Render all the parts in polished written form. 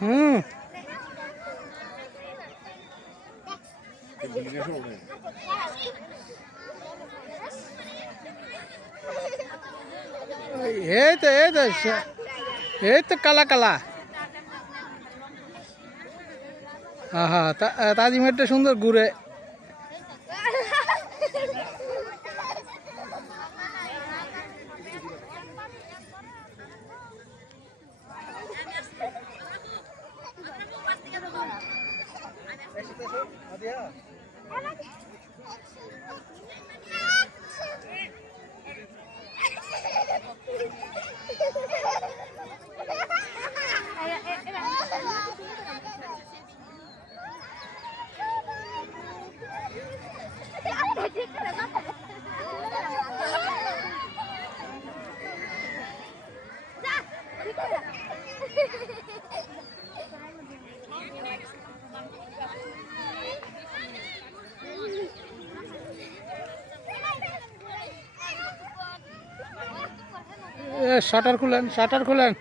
হুম এই তো কালা কালা। হ্যাঁ তাজিমারটা সুন্দর ঘুরে। শাটার খুলেন, শাটার খুলেন।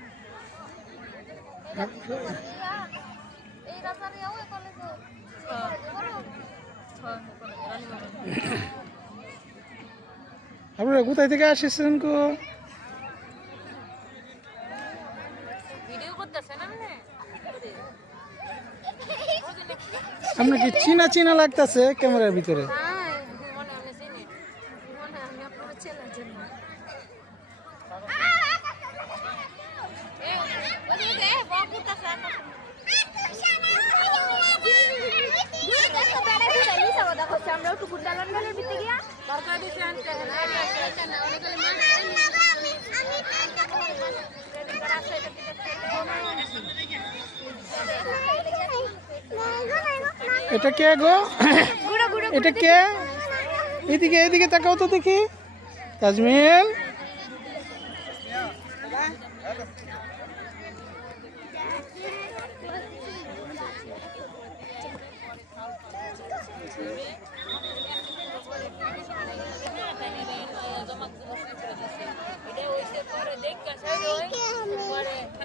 আপনারা কোথায় থেকে আসছেন গো? আপনার কি চীনা চীনা লাগতেছে ক্যামেরার ভিতরে? এটা কে গো? এটা কে? এদিকে এদিকে তাকাও তো দেখি। তাজমিল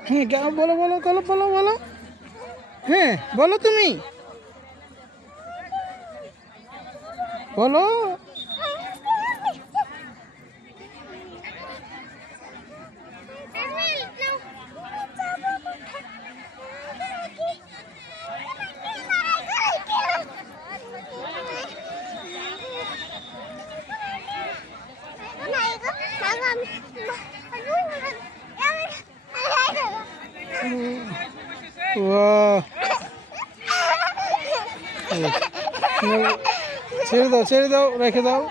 হ্যাঁ বলো বলো বলো বলো বলো। হ্যাঁ বলো তুমি বলো। ছেড়ে দাও রেখে দাও।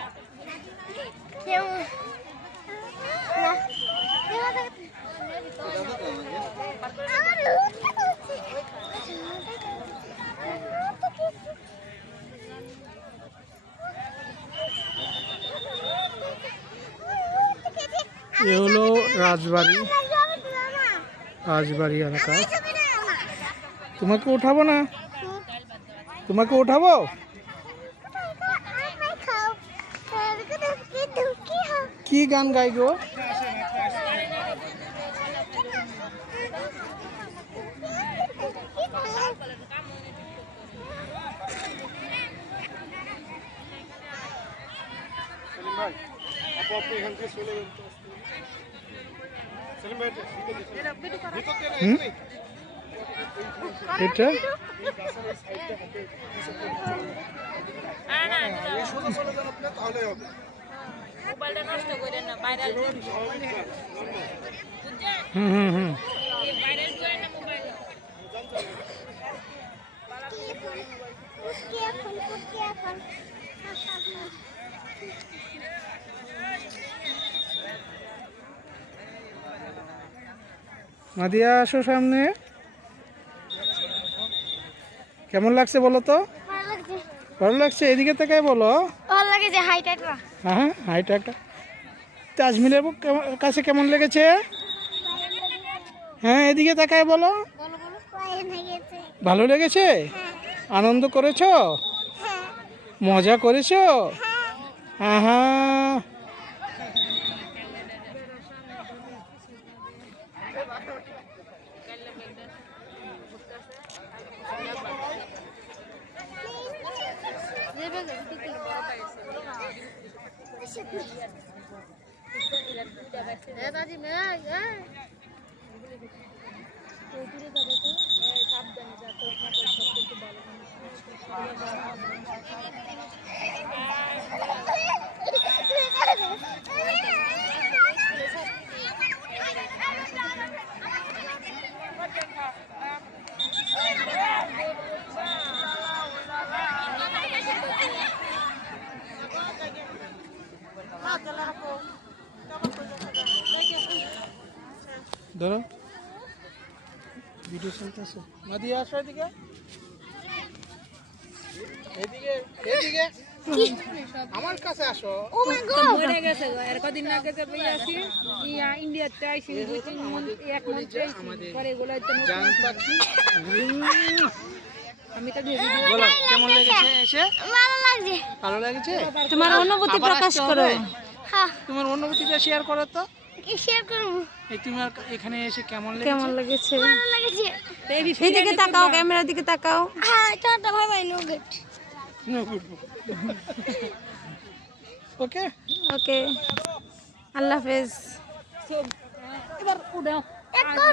এ হলো রাজবাড়ি এলাকা। তোমাকে উঠাবো না? তোমাকে উঠাবো? কি গান গাই গো? এটা মাদিয়া আসো সামনে। কেমন লাগছে বলো তো? ভালো লাগছে। এদিকে তাকায় বলো। হ্যাঁ হাইটা একটা। তাজমিলের কাছে কেমন লেগেছে? হ্যাঁ এদিকে তাকায় বলো। ভালো লেগেছে? আনন্দ করেছো? মজা করেছো? আহা ধরো ভিডিও চলতেছে মাদিয়া আসো এদিকে এদিকে এদিকে আমার কাছে আসো ও মাই গড মরে গেছে গো এর কদিন আগে যে বই আসি ইন্ডিয়াতে আইছি দুই তিন এক মাস পরে এগুলো জান পাখি আমি তো ভেবে বলো কেমন লেগেছে এসে ভালো লাগছে ভালো লেগেছে তোমার অনুভূতি আবার প্রকাশ আসতে করো হবে? হ্যাঁ তোমার অনুভূতিটা শেয়ার করো তো কি শেয়ার করব এই তোমার এখানে এসে কেমন কেমন লেগেছে লেগেছে ভালো লাগছে এইদিকে তাকাও ক্যামেরার দিকে তাকাও হ্যাঁ টাটা ভাই ভাই নো গেট ওকে ওকে আল্লাহ হাফেজ এবার উড়াও এখন